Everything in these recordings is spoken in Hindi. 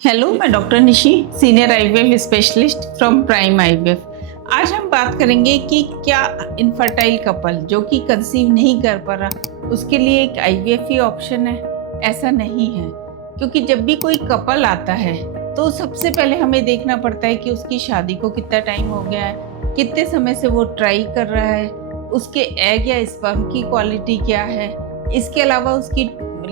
हेलो, मैं doctor Nishi, senior IVF specialist from prime IVF. आज हम बात करेंगे कि क्या इनफर्टाइल कपल जो कि कंसीव नहीं कर पा रहा उसके लिए एक आईवीएफ ही ऑप्शन है। ऐसा नहीं है, क्योंकि जब भी कोई कपल आता है तो सबसे पहले हमें देखना पड़ता है कि उसकी शादी को कितना टाइम हो गया है, कितने समय से वो ट्राई कर रहा है, उसके एग या स्पर्म की क्वालिटी क्या है। इसके अलावा उसकी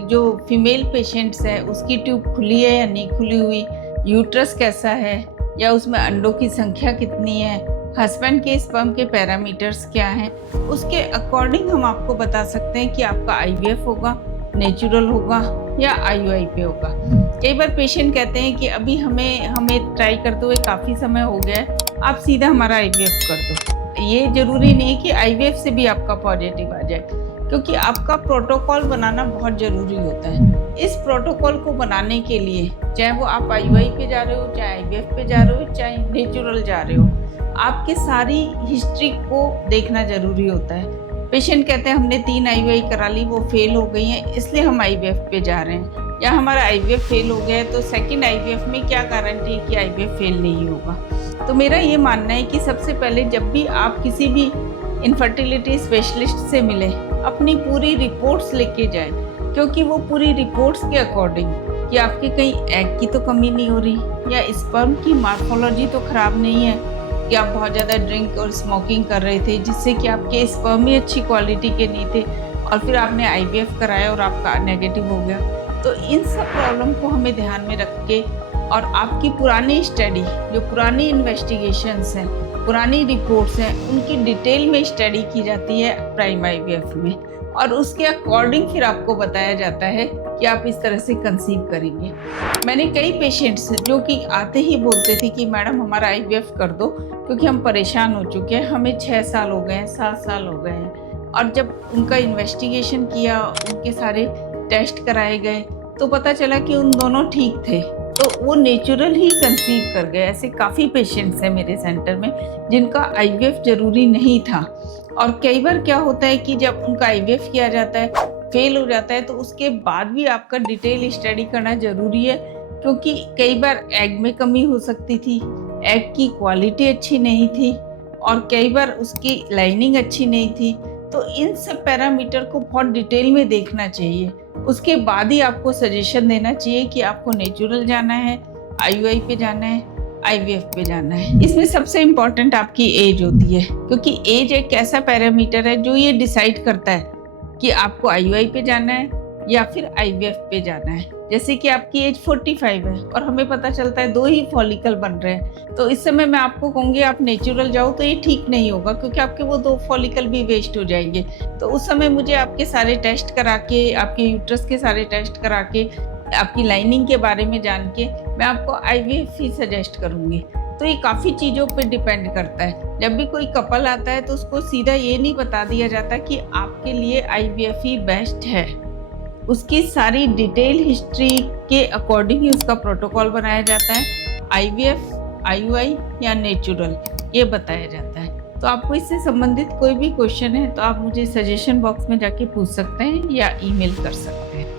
जो फीमेल पेशेंट्स है उसकी ट्यूब खुली है या नहीं खुली हुई, यूट्रस कैसा है या उसमें अंडों की संख्या कितनी है, हस्बैंड के स्पर्म के पैरामीटर्स क्या हैं, उसके अकॉर्डिंग हम आपको बता सकते हैं कि आपका आईवीएफ होगा, नेचुरल होगा या आईयूआई पे होगा। कई बार पेशेंट कहते हैं कि अभी हमें ट्राई करते हुए काफ़ी समय हो गया है, आप सीधा हमारा आईवीएफ कर दो। ये ज़रूरी नहीं है कि आईवीएफ से भी आपका पॉजिटिव आ जाए, क्योंकि आपका प्रोटोकॉल बनाना बहुत ज़रूरी होता है। इस प्रोटोकॉल को बनाने के लिए चाहे वो आप आईयूआई पे जा रहे हो, चाहे आईवीएफ पे जा रहे हो, चाहे नेचुरल जा रहे हो, आपके सारी हिस्ट्री को देखना ज़रूरी होता है। पेशेंट कहते हैं हमने 3 आईयूआई करा ली, वो फेल हो गई हैं, इसलिए हम आईवीएफ पे जा रहे हैं, या हमारा आईवीएफ फेल हो गया है तो सेकेंड आईवीएफ में क्या गारंटी है कि आईवीएफ फेल नहीं होगा। तो मेरा ये मानना है कि सबसे पहले जब भी आप किसी भी इनफर्टिलिटी स्पेशलिस्ट से मिले, अपनी पूरी रिपोर्ट्स लेके जाएं, क्योंकि वो पूरी रिपोर्ट्स के अकॉर्डिंग कि आपके कहीं एग की तो कमी नहीं हो रही या स्पर्म की मार्फोलॉजी तो ख़राब नहीं है कि आप बहुत ज़्यादा ड्रिंक और स्मोकिंग कर रहे थे जिससे कि आपके स्पर्म ही अच्छी क्वालिटी के नहीं थे और फिर आपने आईवीएफ कराया और आपका नेगेटिव हो गया। तो इन सब प्रॉब्लम को हमें ध्यान में रख के और आपकी पुरानी स्टडी, जो पुरानी इन्वेस्टिगेशंस हैं, पुरानी रिपोर्ट्स हैं, उनकी डिटेल में स्टडी की जाती है प्राइम आईवीएफ में, और उसके अकॉर्डिंग फिर आपको बताया जाता है कि आप इस तरह से कंसीव करेंगे। मैंने कई पेशेंट्स जो कि आते ही बोलते थे कि मैडम हमारा आईवीएफ कर दो, क्योंकि हम परेशान हो चुके हैं, हमें 6 साल हो गए हैं, 7 साल हो गए हैं। और जब उनका इन्वेस्टिगेशन किया, उनके सारे टेस्ट कराए गए तो पता चला कि उन दोनों ठीक थे, तो वो नेचुरल ही कंसीव कर गए। ऐसे काफ़ी पेशेंट्स हैं मेरे सेंटर में जिनका आईवीएफ ज़रूरी नहीं था। और कई बार क्या होता है कि जब उनका आईवीएफ किया जाता है, फेल हो जाता है, तो उसके बाद भी आपका डिटेल स्टडी करना ज़रूरी है, क्योंकि कई बार एग में कमी हो सकती थी, एग की क्वालिटी अच्छी नहीं थी और कई बार उसकी लाइनिंग अच्छी नहीं थी। तो इन सब पैरामीटर को बहुत डिटेल में देखना चाहिए, उसके बाद ही आपको सजेशन देना चाहिए कि आपको नेचुरल जाना है, आईयूआई पे जाना है, आईवीएफ पे जाना है। इसमें सबसे इम्पॉर्टेंट आपकी एज होती है, क्योंकि एज एक ऐसा पैरामीटर है जो ये डिसाइड करता है कि आपको आईयूआई पे जाना है या फिर आईवीएफ पे जाना है। जैसे कि आपकी एज 45 है और हमें पता चलता है 2 ही फॉलिकल बन रहे हैं, तो इस समय मैं आपको कहूँगी आप नेचुरल जाओ, तो ये ठीक नहीं होगा, क्योंकि आपके वो 2 फॉलिकल भी वेस्ट हो जाएंगे। तो उस समय मुझे आपके सारे टेस्ट करा के, आपके यूट्रस के सारे टेस्ट करा के, आपकी लाइनिंग के बारे में जान के मैं आपको आईवीएफ ही सजेस्ट करूँगी। तो ये काफ़ी चीज़ों पे डिपेंड करता है। जब भी कोई कपल आता है तो उसको सीधा ये नहीं बता दिया जाता कि आपके लिए आईवीएफ ही बेस्ट है। उसकी सारी डिटेल हिस्ट्री के अकॉर्डिंग ही उसका प्रोटोकॉल बनाया जाता है, आईवीएफ, आईयूआई या नेचुरल, ये बताया जाता है। तो आपको इससे संबंधित कोई भी क्वेश्चन है तो आप मुझे सजेशन बॉक्स में जाके पूछ सकते हैं या ईमेल कर सकते हैं।